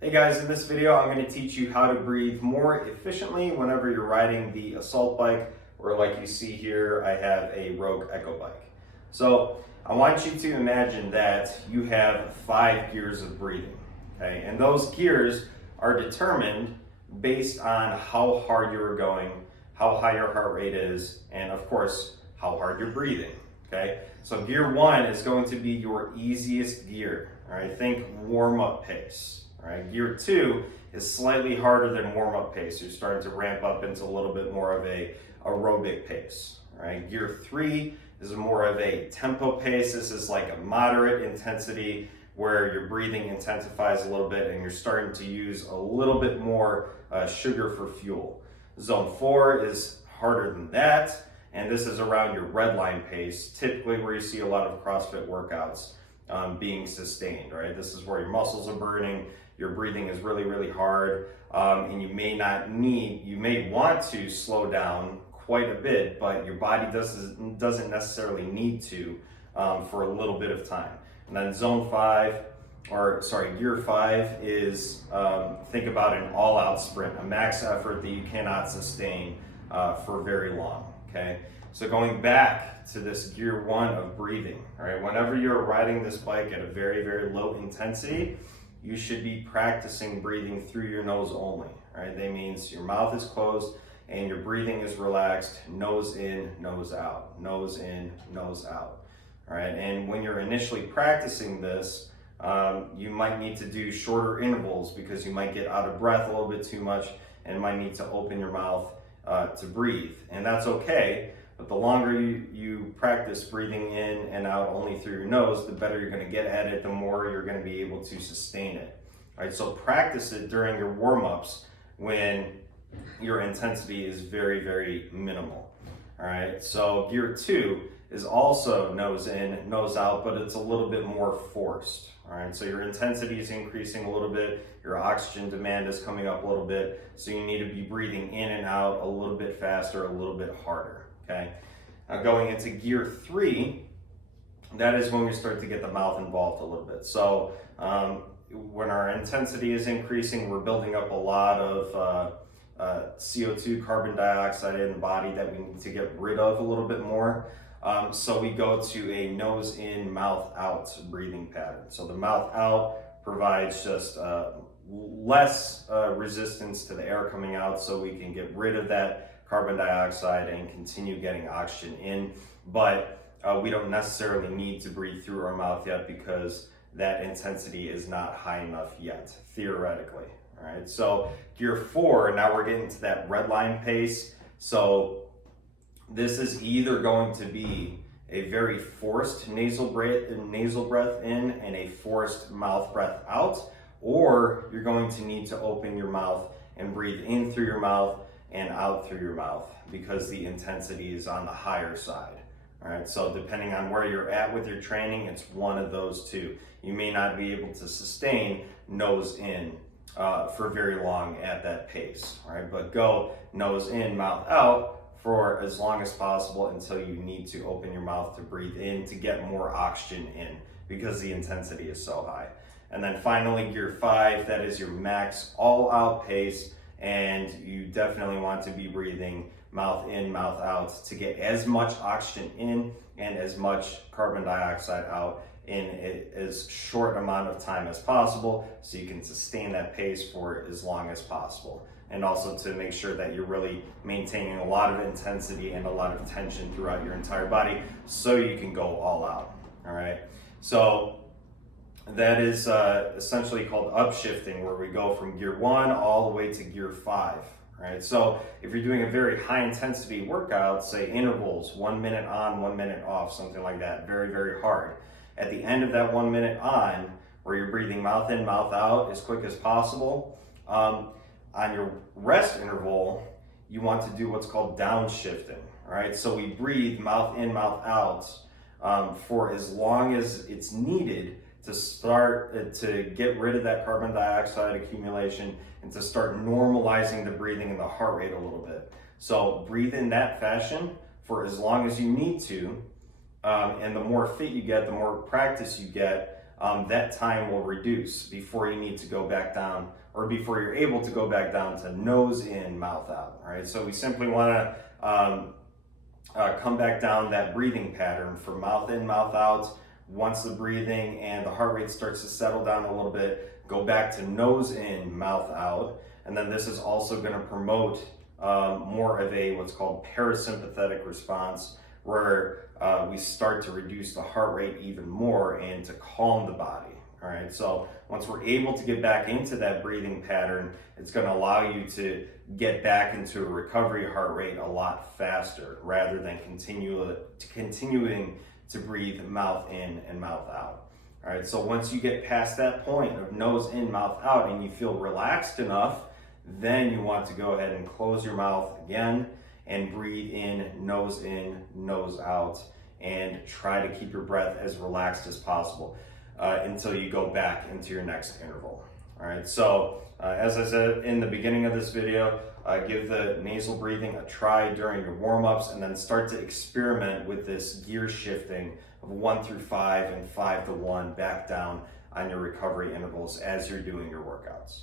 Hey guys, in this video I'm going to teach you how to breathe more efficiently whenever you're riding the assault bike, or like you see here, I have a Rogue Echo bike. So I want you to imagine that you have 5 gears of breathing, okay? And those gears are determined based on how hard you're going, how high your heart rate is, and of course, how hard you're breathing, okay? So gear 1 is going to be your easiest gear, all right? Think warm-up pace. All right, gear 2 is slightly harder than warm-up pace. You're starting to ramp up into a little bit more of a aerobic pace. All right, gear 3 is more of a tempo pace. This is like a moderate intensity where your breathing intensifies a little bit and you're starting to use a little bit more sugar for fuel. Zone 4 is harder than that, and this is around your red line pace, typically where you see a lot of CrossFit workouts being sustained, right? This is where your muscles are burning, your breathing is really, really hard, and you may want to slow down quite a bit, but your body doesn't necessarily need to for a little bit of time. And then gear 5 is, think about an all-out sprint, a max effort that you cannot sustain for very long, okay? So going back to this gear 1 of breathing, all right, whenever you're riding this bike at a very, very low intensity, you should be practicing breathing through your nose only, right? That means your mouth is closed and your breathing is relaxed, nose in, nose out, nose in, nose out, all right? And when you're initially practicing this, you might need to do shorter intervals because you might get out of breath a little bit too much and might need to open your mouth to breathe, and that's okay. But the longer you practice breathing in and out only through your nose, the better you're going to get at it, the more you're going to be able to sustain it. All right, so practice it during your warm-ups when your intensity is very, very minimal. All right, so gear 2 is also nose in, nose out, but it's a little bit more forced. All right, so your intensity is increasing a little bit, your oxygen demand is coming up a little bit, so you need to be breathing in and out a little bit faster, a little bit harder. Okay, now going into gear 3, that is when we start to get the mouth involved a little bit. So when our intensity is increasing, we're building up a lot of CO2, carbon dioxide in the body that we need to get rid of a little bit more. So we go to a nose in, mouth out breathing pattern. So the mouth out provides just less resistance to the air coming out, so we can get rid of that carbon dioxide and continue getting oxygen in, but we don't necessarily need to breathe through our mouth yet because that intensity is not high enough yet, theoretically. All right, so gear 4, now we're getting to that red line pace. So this is either going to be a very forced nasal breath in and a forced mouth breath out, or you're going to need to open your mouth and breathe in through your mouth and out through your mouth because the intensity is on the higher side. All right, so depending on where you're at with your training, it's one of those two. You may not be able to sustain nose in for very long at that pace, all right? But go nose in, mouth out for as long as possible until you need to open your mouth to breathe in to get more oxygen in because the intensity is so high. And then finally, gear 5, that is your max all-out pace, and you definitely want to be breathing mouth in, mouth out to get as much oxygen in and as much carbon dioxide out in as short amount of time as possible so you can sustain that pace for as long as possible. And also to make sure that you're really maintaining a lot of intensity and a lot of tension throughout your entire body so you can go all out, all right? So that is essentially called upshifting, where we go from gear 1 all the way to gear 5, right? So if you're doing a very high intensity workout, say intervals, 1 minute on, 1 minute off, something like that, very, very hard. At the end of that 1 minute on, where you're breathing mouth in, mouth out as quick as possible, on your rest interval, you want to do what's called downshifting, right? So we breathe mouth in, mouth out for as long as it's needed to start to get rid of that carbon dioxide accumulation and to start normalizing the breathing and the heart rate a little bit. So breathe in that fashion for as long as you need to, and the more fit you get, the more practice you get, that time will reduce before you need to go back down, or before you're able to go back down to nose in, mouth out. All right, so we simply want to come back down that breathing pattern for mouth in, mouth out. Once the breathing and the heart rate starts to settle down a little bit, go back to nose in, mouth out. And then this is also going to promote more of a what's called parasympathetic response, where we start to reduce the heart rate even more and to calm the body. All right, so once we're able to get back into that breathing pattern, it's going to allow you to get back into a recovery heart rate a lot faster, rather than continuing to breathe mouth in and mouth out. All right, so once you get past that point of nose in, mouth out, and you feel relaxed enough, then you want to go ahead and close your mouth again and breathe in, nose out, and try to keep your breath as relaxed as possible until you go back into your next interval. All right, so as I said in the beginning of this video, give the nasal breathing a try during your warm-ups, and then start to experiment with this gear shifting of 1 through 5 and 5 to 1 back down on your recovery intervals as you're doing your workouts.